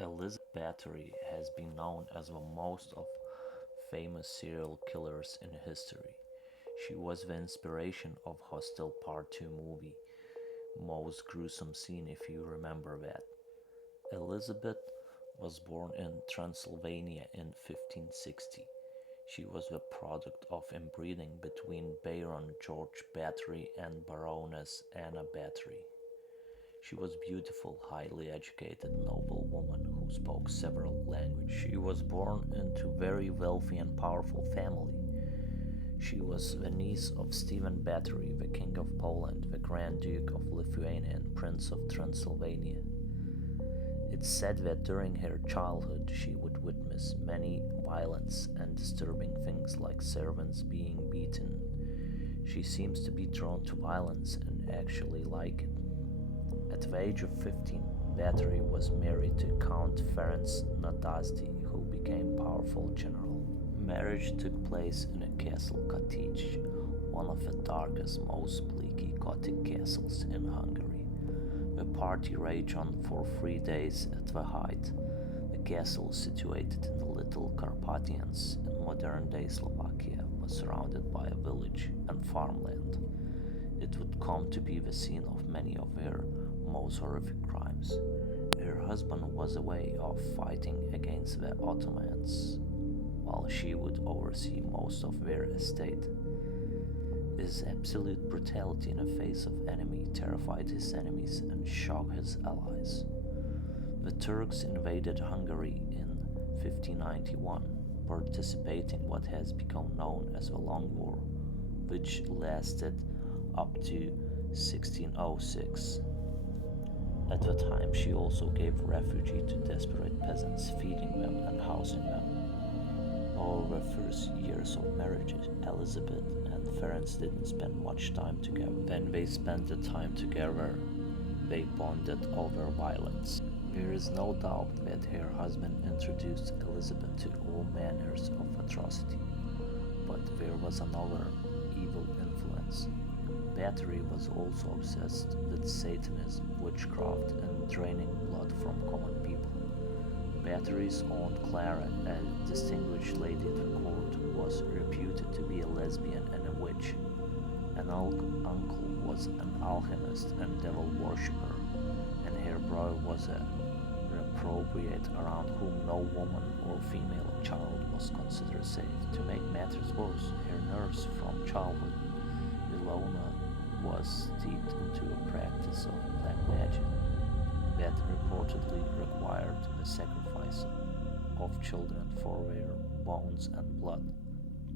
Elizabeth Bathory has been known as the most of famous serial killers in history. She was the inspiration of Hostel Part 2 movie, most gruesome scene if you remember that. Elizabeth was born in Transylvania in 1560. She was the product of inbreeding between Baron George Bathory and Baroness Anna Bathory. She was beautiful, highly educated, noble woman who spoke several languages. She was born into a very wealthy and powerful family. She was the niece of Stephen Bathory, the King of Poland, the Grand Duke of Lithuania, and Prince of Transylvania. It's said that during her childhood she would witness many violence and disturbing things like servants being beaten. She seems to be drawn to violence and actually like it. At the age of 15, Bathory was married to Count Ferenc Nadasdy, who became powerful general. Marriage took place in a castle cottage, one of the darkest, most bleaky Gothic castles in Hungary. The party raged on for 3 days at the height. The castle, situated in the Little Carpathians in modern-day Slovakia, was surrounded by a village and farmland. It would come to be the scene of many of her most horrific crimes. Her husband was away off fighting against the Ottomans, while she would oversee most of their estate. His absolute brutality in the face of enemy terrified his enemies and shocked his allies. The Turks invaded Hungary in 1591, participating in what has become known as the Long War, which lasted up to 1606. At the time, she also gave refuge to desperate peasants, feeding them and housing them. Over the first years of marriage, Elizabeth and Ferenc didn't spend much time together. When they spent the time together, they bonded over violence. There is no doubt that her husband introduced Elizabeth to all manners of atrocity, but there was another evil influence. Bathory was also obsessed with Satanism, witchcraft, and draining blood from common people. Bathory's aunt Clara, a distinguished lady at the court, was reputed to be a lesbian and a witch. An uncle was an alchemist and devil worshipper, and her brother was a reprobate around whom no woman or female child was considered safe. To make matters worse, her nurse from childhood, Ilona, was steeped into a practice of black magic that reportedly required the sacrifice of children for their bones and blood.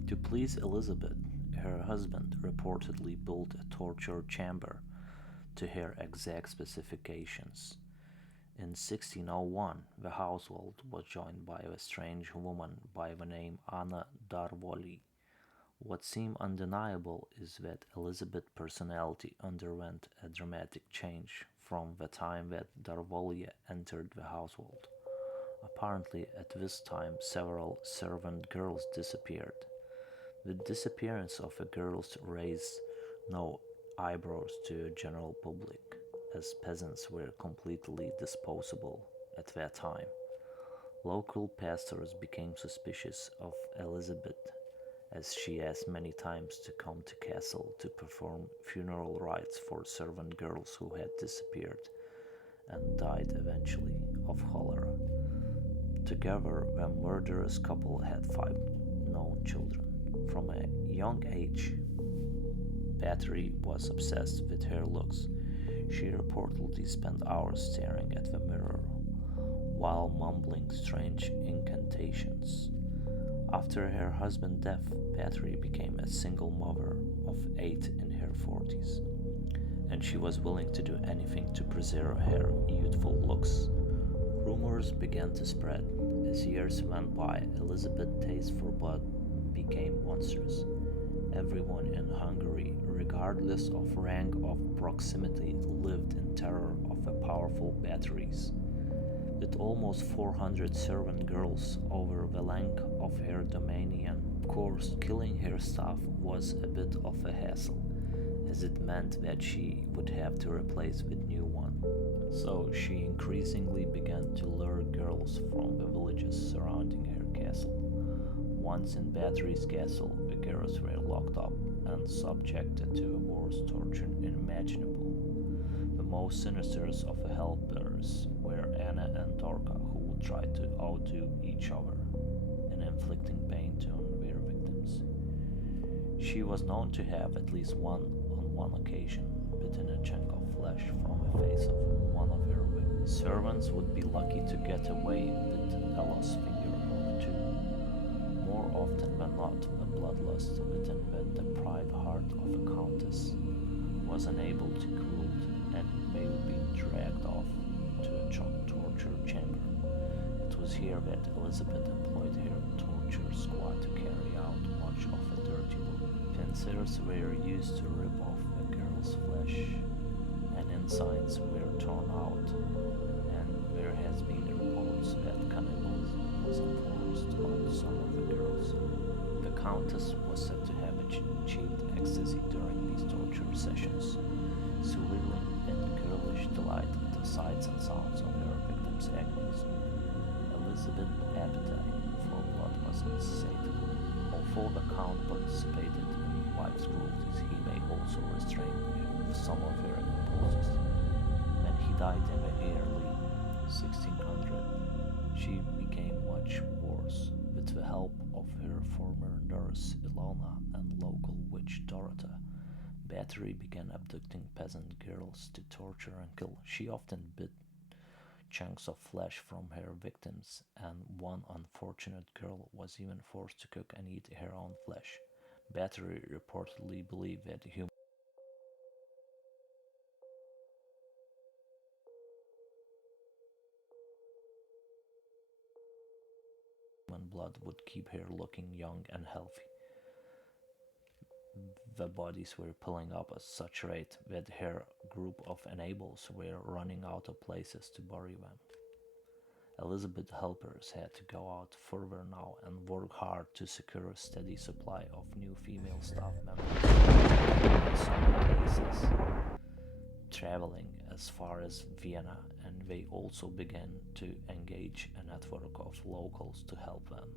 To please Elizabeth, her husband reportedly built a torture chamber to her exact specifications. In 1601, the household was joined by a strange woman by the name Anna Darvoli. What seemed undeniable is that Elizabeth's personality underwent a dramatic change from the time that Darvolia entered the household. Apparently, at this time, several servant girls disappeared. The disappearance of the girls raised no eyebrows to the general public, as peasants were completely disposable at that time. Local pastors became suspicious of Elizabeth, as she asked many times to come to castle to perform funeral rites for servant girls who had disappeared and died eventually of cholera. Together, the murderous couple had 5 known children. From a young age, Bathory was obsessed with her looks. She reportedly spent hours staring at the mirror while mumbling strange incantations. After her husband's death, Bathory became a single mother of 8 in her 40s, and she was willing to do anything to preserve her youthful looks. Rumors began to spread. As years went by, Elizabeth's taste for blood became monstrous. Everyone in Hungary, regardless of rank or proximity, lived in terror of the powerful Bathories. With almost 400 servant girls over the length of her dominion, of course, killing her staff was a bit of a hassle, as it meant that she would have to replace with new one. So she increasingly began to lure girls girls from the villages surrounding her castle. Once in Bathory's castle, the girls were locked up and subjected to the worst torture imaginable. The most sinister of the helpers were Anna and Dorka, who would try to outdo each other in inflicting pain to their victims. She was known to have at least on one occasion bitten a chunk of flesh from the face of one of her victims. Servants would be lucky to get away with a lost finger or two. More often than not, the bloodlust within the deprived heart of a countess was unable to cool, and they would be dragged off to a torture chamber. It was here that Elizabeth employed her torture squad to carry out much of the dirty work. Pincers were used to rip off the girl's flesh, and insides were torn out, and there has been reports that cannibalism was enforced on some of the girls. The Countess was said to have achieved ecstasy during these torture sessions, swirling in girlish delight at the sights and sounds of her victims' agonies. Elizabeth's appetite for blood was insatiable. Although the Count participated in wife's cruelties, he may also restrain some of her impulses. When he died in the early 1600s, she became much worse. With the help of her former nurse Ilona and local witch Dorota, Bathory began abducting peasant girls to torture and kill. She often bit chunks of flesh from her victims, and one unfortunate girl was even forced to cook and eat her own flesh. Bathory reportedly believed that human blood would keep her looking young and healthy. The bodies were piling up at such rate that her group of enables were running out of places to bury them. Elizabeth's helpers had to go out further now and work hard to secure a steady supply of new female staff members, in some cases traveling as far as Vienna, and they also began to engage a network of locals to help them.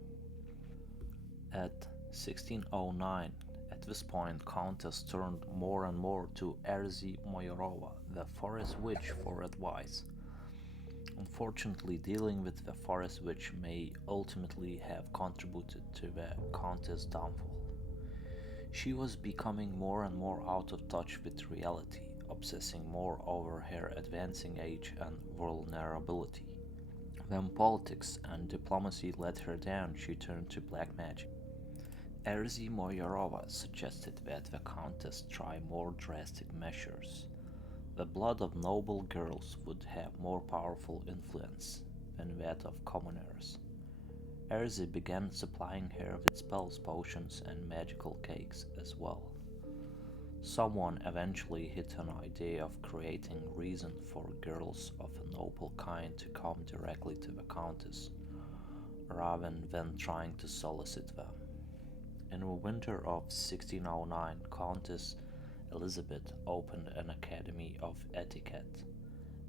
At 1609, at this point, Countess turned more and more to Erzy Moyorova, the forest witch, for advice. Unfortunately, dealing with the forest witch may ultimately have contributed to the Countess' downfall. She was becoming more and more out of touch with reality, obsessing more over her advancing age and vulnerability. When politics and diplomacy let her down, she turned to black magic. Erzy Moyorova suggested that the Countess try more drastic measures. The blood of noble girls would have more powerful influence than that of commoners. Erzy began supplying her with spells, potions, and magical cakes as well. Someone eventually hit an idea of creating reason for girls of a noble kind to come directly to the Countess, rather than trying to solicit them. In the winter of 1609, Countess Elizabeth opened an academy of etiquette,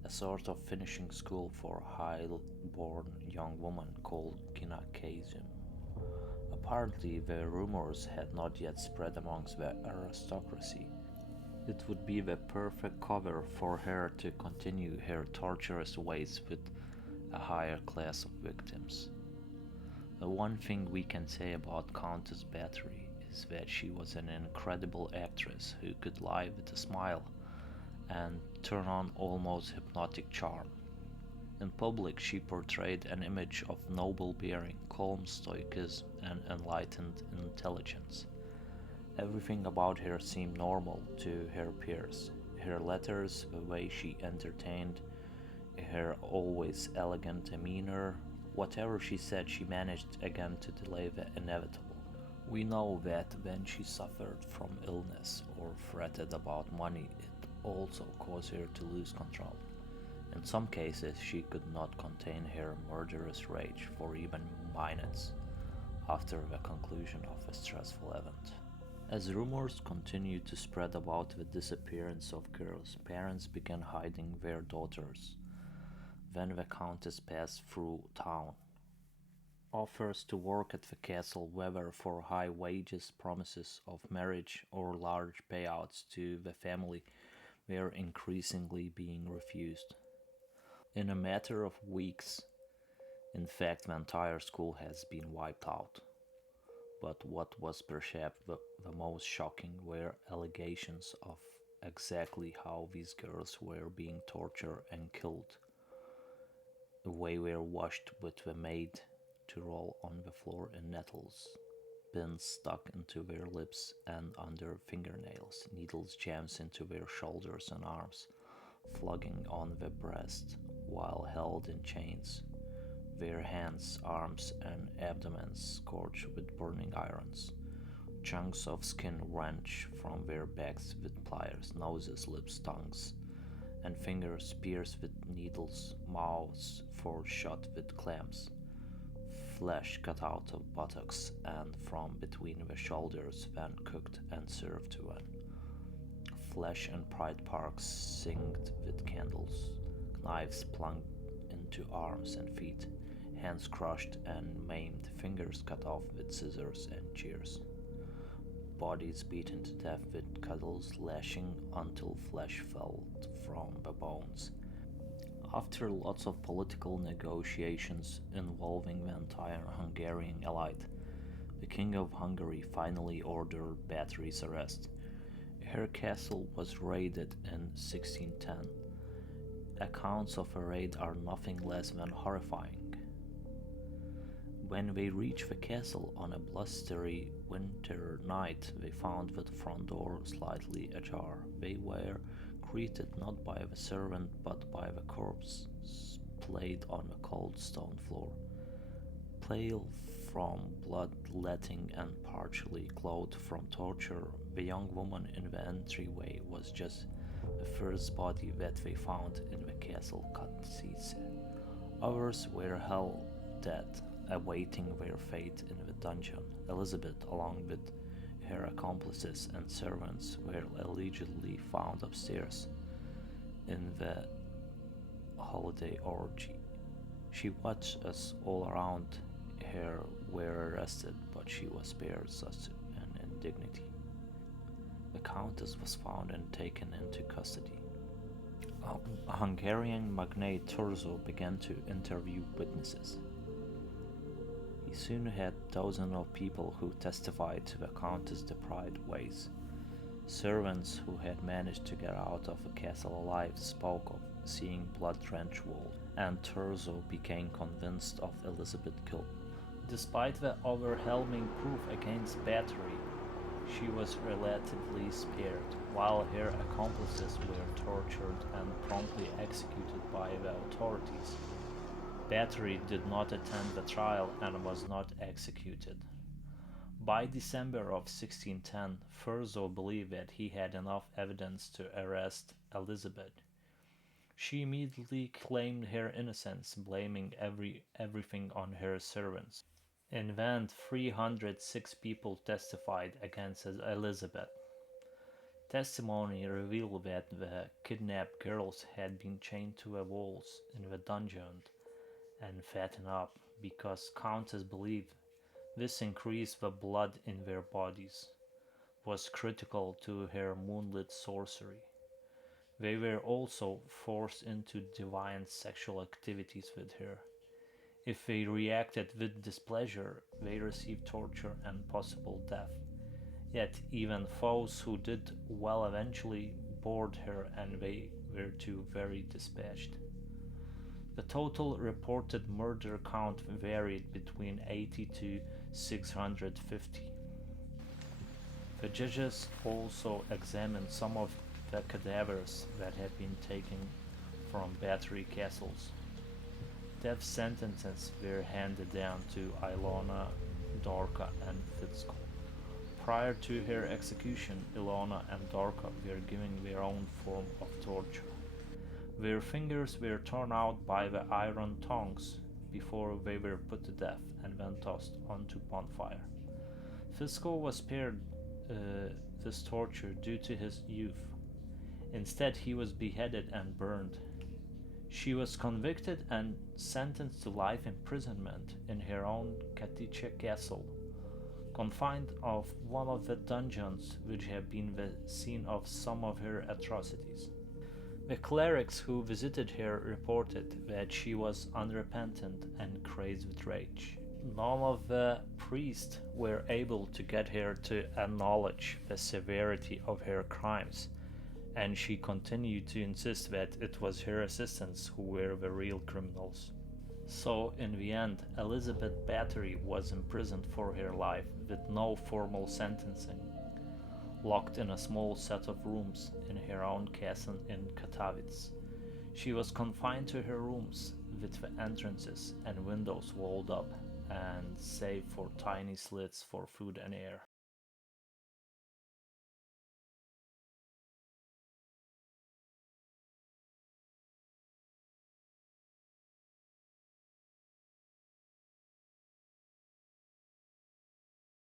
a sort of finishing school for high-born young women called gymnasium. Apparently, the rumors had not yet spread amongst the aristocracy. It would be the perfect cover for her to continue her torturous ways with a higher class of victims. The one thing we can say about Countess Bathory is that she was an incredible actress who could lie with a smile and turn on almost hypnotic charm. In public, she portrayed an image of noble bearing, calm stoicism, and enlightened intelligence. Everything about her seemed normal to her peers. Her letters, the way she entertained, her always elegant demeanor, whatever she said, she managed again to delay the inevitable. We know that when she suffered from illness or fretted about money, it also caused her to lose control. In some cases, she could not contain her murderous rage for even minutes after the conclusion of a stressful event. As rumors continued to spread about the disappearance of girls, parents began hiding their daughters. when the countess passed through town. Offers to work at the castle, whether for high wages, promises of marriage, or large payouts to the family, were increasingly being refused. In a matter of weeks, in fact, the entire school has been wiped out. But what was perhaps the most shocking were allegations of exactly how these girls were being tortured and killed. They were washed with the made to roll on the floor in nettles, pins stuck into their lips and under fingernails, needles jammed into their shoulders and arms, flogging on the breast while held in chains, their hands, arms, and abdomens scorched with burning irons, chunks of skin wrenched from their backs with pliers, noses, lips, tongues, and fingers pierced with needles, mouths forced shut with clamps, flesh cut out of buttocks and from between the shoulders, then cooked and served to one. Flesh and pride parts singed with candles, knives plunged into arms and feet, hands crushed and maimed, fingers cut off with scissors and shears, bodies beaten to death with cudgels, lashing until flesh fell from the bones. After lots of political negotiations involving the entire Hungarian elite, the King of Hungary finally ordered Bathory's arrest. Her castle was raided in 1610. Accounts of a raid are nothing less than horrifying. When they reached the castle on a blustery winter night, they found the front door slightly ajar. They were greeted not by the servant but by the corpse splayed on the cold stone floor. Pale from bloodletting and partially clothed from torture, the young woman in the entryway was just the first body that they found in the castle catacombs. Others were held dead, awaiting their fate in the dungeon. Elizabeth, along with her accomplices and servants, were allegedly found upstairs in the holiday orgy. She watched us all around her were arrested, but she was spared such an indignity. The countess was found and taken into custody. A Hungarian magnate Turzo began to interview witnesses. He soon had dozens of people who testified to the countess' depraved ways. Servants who had managed to get out of the castle alive spoke of seeing blood-drenched walls, and Turzo became convinced of Elizabeth's guilt. Despite the overwhelming proof against Bathory, she was relatively spared, while her accomplices were tortured and promptly executed by the authorities. Bathory did not attend the trial and was not executed. By December of 1610, Thurzo believed that he had enough evidence to arrest Elizabeth. She immediately claimed her innocence, blaming everything on her servants. In the end, 306 people testified against Elizabeth. Testimony revealed that the kidnapped girls had been chained to the walls in the dungeon and fattened up because Countess believed this increased the blood in their bodies, was critical to her moonlit sorcery. They were also forced into deviant sexual activities with her. If they reacted with displeasure, they received torture and possible death. Yet even those who did well eventually bored her and they were too very dispatched. The total reported murder count varied between 80 to 650. The judges also examined some of the cadavers that had been taken from Bathory castles. Death sentences were handed down to Ilona, Dorka, and Fitzko. Prior to her execution, Ilona and Dorka were given their own form of torture. Their fingers were torn out by the iron tongs before they were put to death and then tossed onto bonfire. Fitzko was spared this torture due to his youth. Instead, he was beheaded and burned. She was convicted and sentenced to life imprisonment in her own Katice castle, confined of one of the dungeons which have been the scene of some of her atrocities. The clerics who visited her reported that she was unrepentant and crazed with rage. None of the priests were able to get her to acknowledge the severity of her crimes, and she continued to insist that it was her assistants who were the real criminals. So, in the end, Elizabeth Bathory was imprisoned for her life with no formal sentencing, locked in a small set of rooms in her own castle in Katowice. She was confined to her rooms with the entrances and windows walled up, and save for tiny slits for food and air.